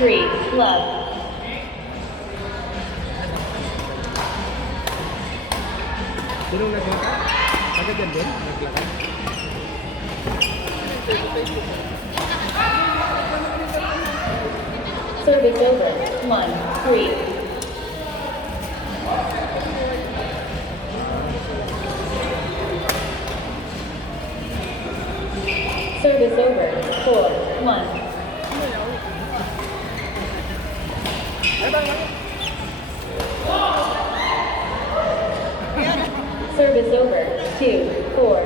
3, love. Sinong naglakad? Agad yan din? Naglakad? Service over. 1, 3. Service over. 4, 1. Service over. 2, 4.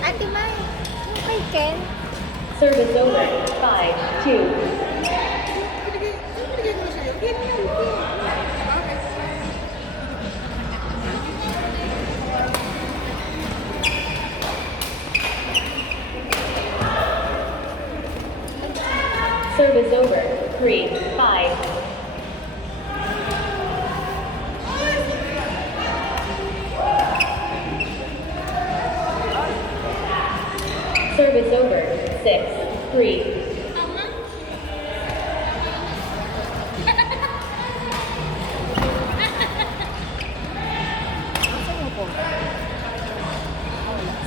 Ate Mai, yung kay Ken, Service over. 5, 2. Service over. 3, 5. Service over. 6, 3.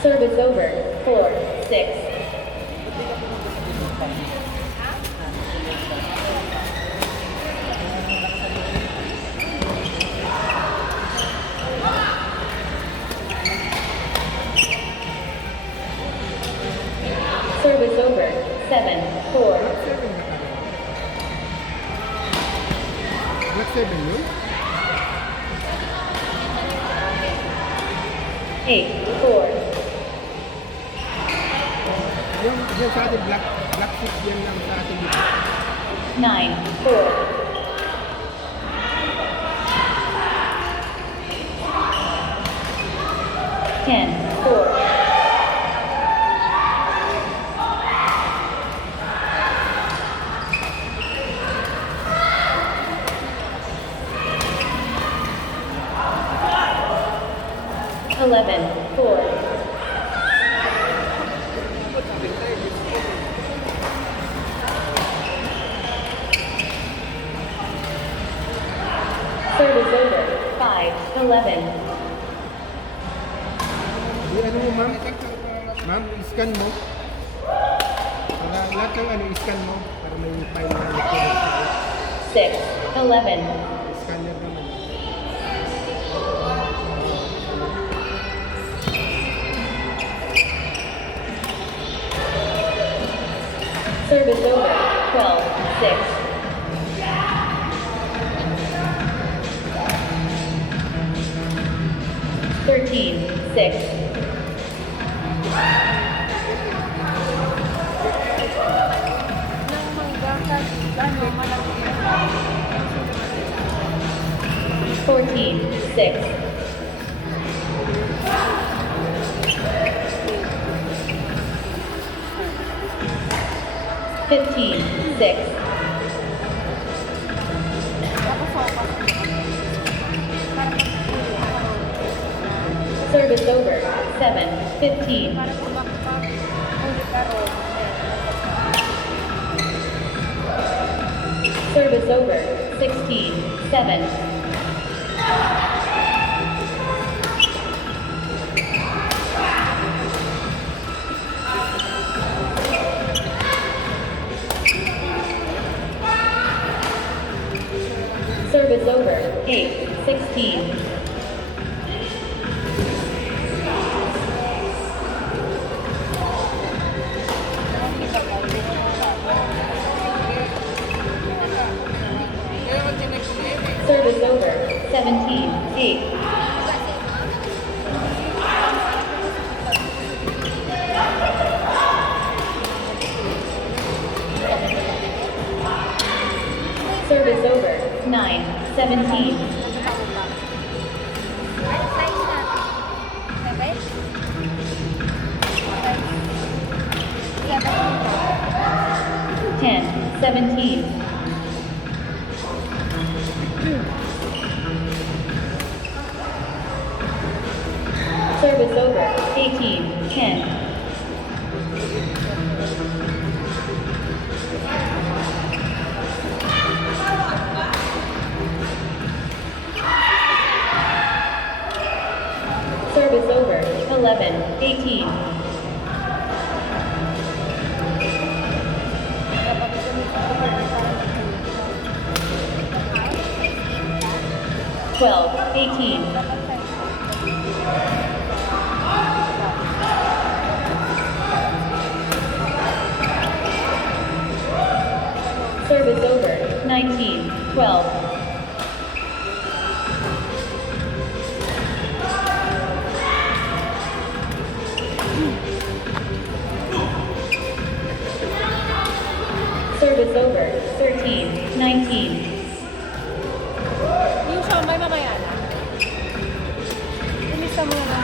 Service over. 4, 6. Service over. 7, 4. Black 7 yun? 8, 4. Yung sa atin, black 6 yan lang sa atin dito. 9, 4. 10, 4. 11, 4. Service over. 5, 11. Di ano mo, ma'am? Ma'am, scan mo. Para lahat ng ano, scan mo. Para may file na record. 6, 11. Scanner naman. Service over. 12, 6. $13, 6. ng manggakas, ano, malaki. 14, 6. $15, 6. Service over. 7, 15. Para tumakpak, ulit karon. Service over. 16, 7. Service over. 8, 16. Service over. 17, 8. Service over. 9, 17. Ano size natin? 7? 10, 17. Service over. 18, 10. Service over. 11, 18. Dapat gamitin ko pa rin para mag-hold. 12, 18. Dapat tayo. Service over. 19, 12. Service over. 13, 19. Yung siomay mamaya na. Umisa mo na.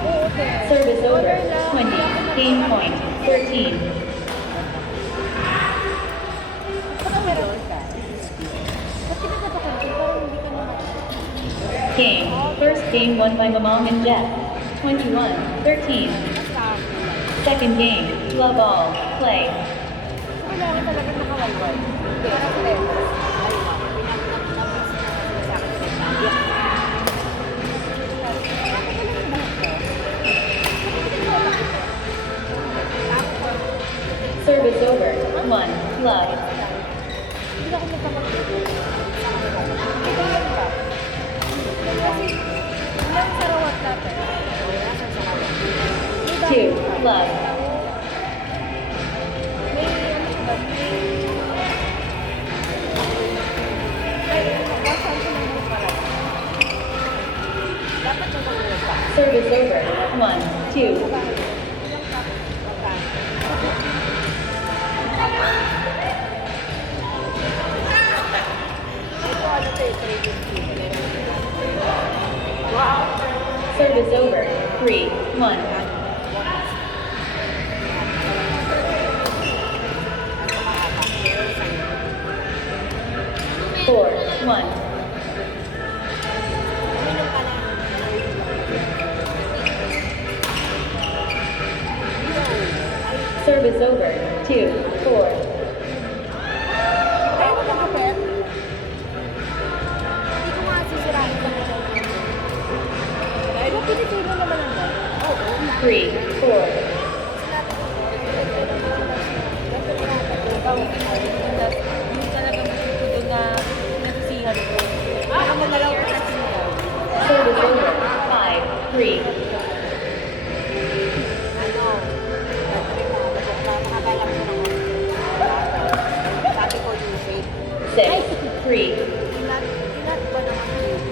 Oo, okay. Service over. Order lang. 20, game point. 13. Baka meron ka. Ba't kinakabakan ko? Parang hindi ka naman. Game. First game won by Mamong and Jeff. 21, 13. Second game. Love all. Play. So, kailangan talaga nakawalwal. Para sa levels. Service over. 1, love. Hindi ako nagpapag-ibig. Ito yan ba? Kasi, ilang sarawat natin? 2, love. May, ano siya ba? Ay, magbasan ko ng mga pala. Dapat yung pag-uwi pa. Service over. 1, 2. Ilang tapos? Magkano? Ito ano to eh, trading fee. Wow! Service over. 3, 1. Four, 1. Service over. 2, 4. Kaya ko makapet? Hindi ko nga sisirain ka na siya. Dahil mo pinitilo naman ang ball. Oo. 3, 4. Hindi talaga matutudo na nasisihan ko. Baka magalaw ko na siya. Service over. 5, 3. Ano? Nakakala ko naman. Sabi ko yung shape. 6, 3. Inat ba naman yung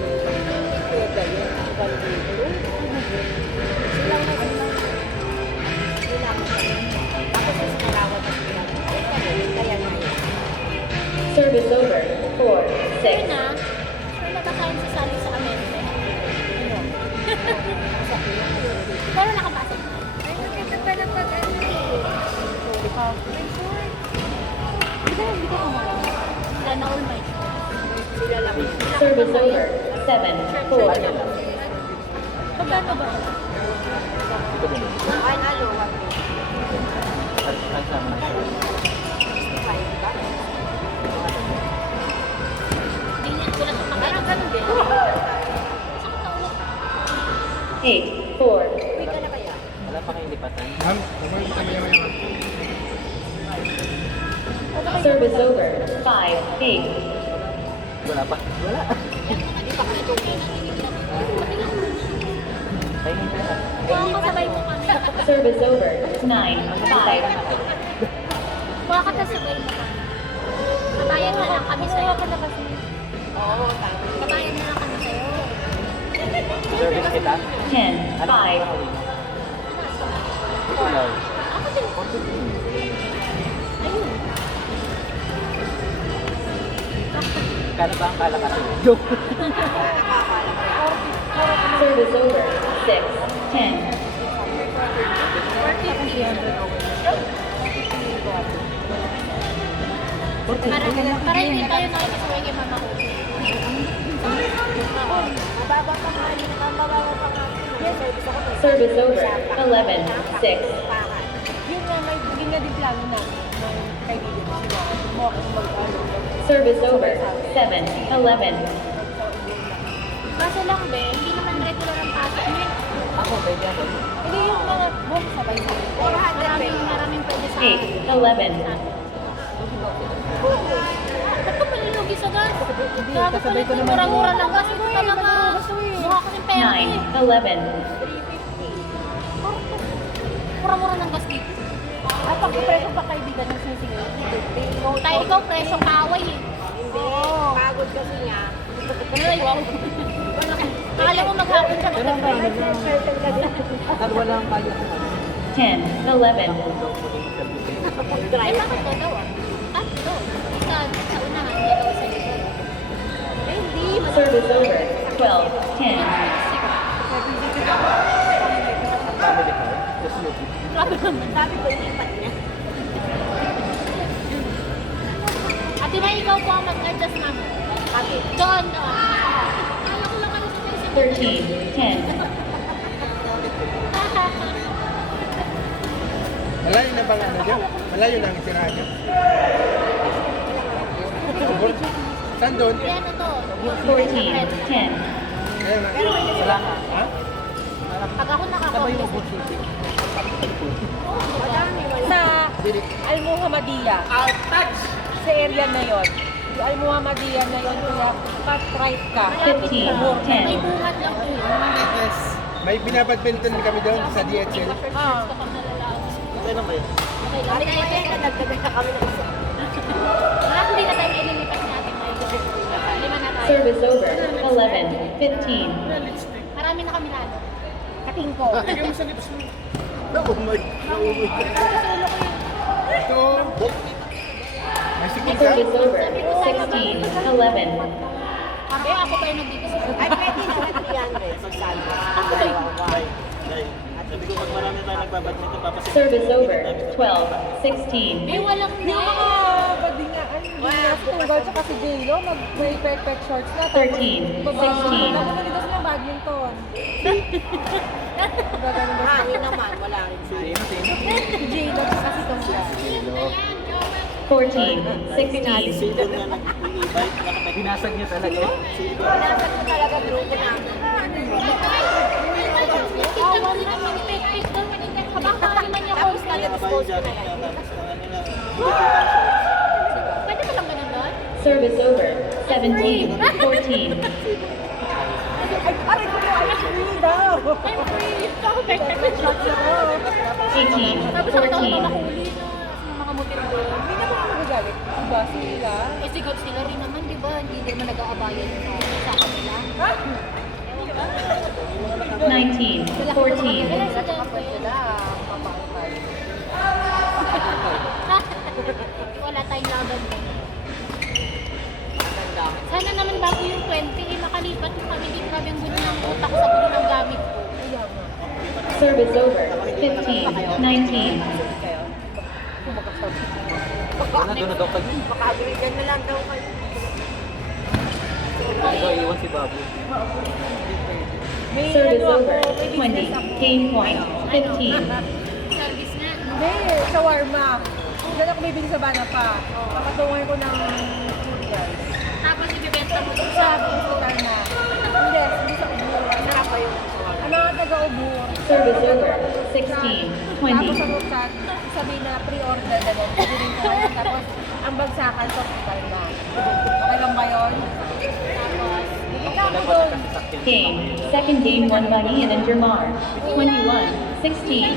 pwede yun? Ang dito? Silang na silang. Silang. Tapos yung kalawat at silang. Kaya na yun. Service over. 4, 6. na, sure na ba kayo sasali sa amendment? Ano? Pero nakapasa. Ay, nakita pa na pag ano eh. Ikaw. Hindi ka kumala. Sila na all my Sila lang. Service over. 7, 4. Pagkano ba? Ay, ano? Hindi niya ko na sa Parang ganun din. Sakit na ulo. 8, 4. Uwi ka na kaya? Wala pa kayong lipatan? Ma'am, kumay kita maya maya ma'am. Service over. 5, 8. Wala pa. Wala. Hindi pa kami tumingin. Tayo na. Oo, kasabay mo kami. Service over. 9, 5. Baka kasabay mo kami. Kabayan na lang kami sa'yo. Oo, tama. Kabayan na lang kami sa'yo. Service kita. 10, 5. Hello. Ako din. Ayun. Kano ba ang kalakasin? Joke. Service over. 6, 10. Para hindi tayo nakikisaway kay Mama Ho. Mababa pa nga. Mababa pa nga. Yes, service ako. Service over. 11, 6. Yun nga, may hindi nga din plano namin ng kaibigan ko sila. Kumuha ko mag-ano. Service over. 7, 11. Kaso lang, be, hindi naman red Ako, pwede ako. Hindi yung mga book sabay-sabay. 400 Maraming pwede sa 8, 11, Ba't ka palilugi sa gas? Grabe kasabay ko pala, naman mura-mura yun. lang gas. Ito talaga. Mukha kasing pera eh. 9, 11, Mura-mura ng gas dito. At pag preso pa kaibigan ng sisingil, Tayo ikaw, preso kaaway eh. hindi. Pagod kasi niya. Ay, wow. Akala mo maghapon siya Pero ang magkakaroon. dami dalawa lang kaya ko. 10, 11, Ay, bakit to daw ah? Tatlo. Sa unahan, dalawa sa likod. Eh, hindi. service over, 12, 10, Family car. Just look. Grabe naman. Sabi ko, ilipat niya. Ate May, ikaw po ang mag-adjust na mo. Bakit? Doon, Kala ko lang kayo sa Facebook. 13, 10, Malayo na bang ano dyan? Malayo na ang tirahan dyan. Saan doon? Yan na to. 14, 10, Kaya nga. Wala nga. Ha? Pag ako Sabay yung nakakompress. ubos yung Madami, wala. Sa Al-Muhammadiyya. Sa area na yon. Yung Al-Muhammadiyya na yon, kaya pat-right ka. 15, May 10, bungat lang po. Yes. May binabadminton kami doon sa DHL. Ah. Okay lang ba yun? Okay, Sabi ko, nagdagan na kami ng isa. Hindi na tayo ililipat natin ngayon. Lima na tayo. service over, 11, 15, Marami na kami lalo. Kating ko. Naumay. Naumay. Ito. May sikit ka? service over, 16, 11, Kaya ako tayo nandito sa Ay, pwede na lang 300 pag salvo. Sabi ko, pag marami tayo nagbabadminton, papasit. service over, 12, 16, May walang Yung net. mga badingaan, hindi na tunggal tsaka si J-Lo, mag-may perfect shorts na. 13, 16, Nakumuli daw ng badminton. Gagano ba siya? Hangin naman, wala rin. Sino? Si J-Lo tsaka si Tom siya. 14, 16, Sino nga nag-i-bike? Binasag niya talaga. Nasag ko talaga grupo namin. Awan na, minipit-pit daw. Kabakari man niya ko. Nag-dispose ko na yan. Pwede ka lang ganun doon? service over, 17, 14, Aray ko na, ay, hindi daw. I'm free. Ako, perfect shots ako. 18, Tapos ako daw 14, mahuli na mga motor doon. Hindi naman ako nagagalit. Diba sila? Eh, sigot sila rin naman, di ba? Hindi naman nag-aabayan sa kanila. 19, 14, Kaya sa dyan, wala tayong laban doon. Sana naman bago yung 20, eh, makalipat yung kami. Di grabe ang gulo ng utak sa gulo ng gamit ko. service over, 15, 19, Wala, doon na daw kayo. Makagrigan na lang daw kayo. Ikaw, iwan si Babu. May service ano over, ako, may 20, business ako. game point, 15, Service na. Hindi, shawarma. Diyan ako bibili sa bana pa. Papatungan ko ng food guys. Tapos ibibenta mo doon Sa hospital na. Hindi sa ubur. Sarap pa yung Ang mga taga-ubur. service over, 16, Tapos 20, ano sa sabihin na pre-order na din. Sabihin ko ngayon. Tapos ang bagsakan sa hospital na. Okay lang ba yun? Tapos, bigyan ako doon. game, second game won by Ian and Jermar, 21, 16,